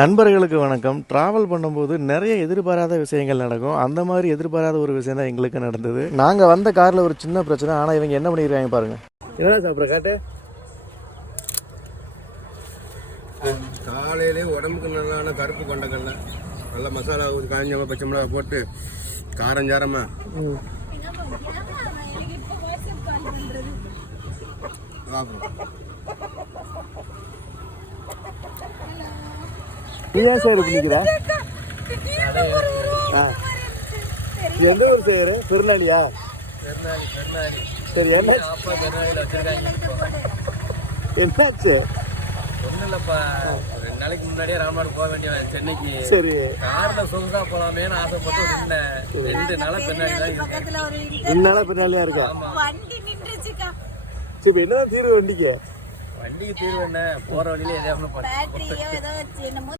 நண்பர்களுக்கு வணக்கம். டிராவல் பண்ணும்போது நிறைய எதிர்பாராத விஷயங்கள் நடக்கும். அந்த மாதிரி எதிர்பாராத ஒரு விஷயம் தான் எங்களுக்கு நடந்தது. நாங்கள் வந்த காரில் ஒரு சின்ன பிரச்சனை. ஆனால் இவங்க என்ன பண்ணியிருக்காங்க பாருங்க. என்ன சாப்பிட்ற காட்டு காலையிலே உடம்புக்கு நல்லான கருப்பு கொண்டக்கடலை நல்ல மசாலா காய்ஞ்ச பச்சை மிளகா போட்டு காரஞ்சாரமா நீ ஏன் சார் பண்ணிக்கிற? எந்த ஊர் செய்யற? திருநாளியா? சரி, என்ன என்னாச்சு? ஒன்றும் இல்லைப்பா, 2 நாளைக்கு முன்னாடியே ராமநாடு போக வேண்டிய சென்னைக்கு. சரி, காரில் சொகுசா போகலாமேன்னு ஆசைப்பட்டு 2 நாளாக பின்னாடி தான் இருக்கேன். 2 நாளாக பின்னாடியா இருக்கா? சரி, என்னதான் தீர்வு வண்டிக்கு? வண்டிக்கு தீர்வு என்ன, போகிற வழியில எதாவது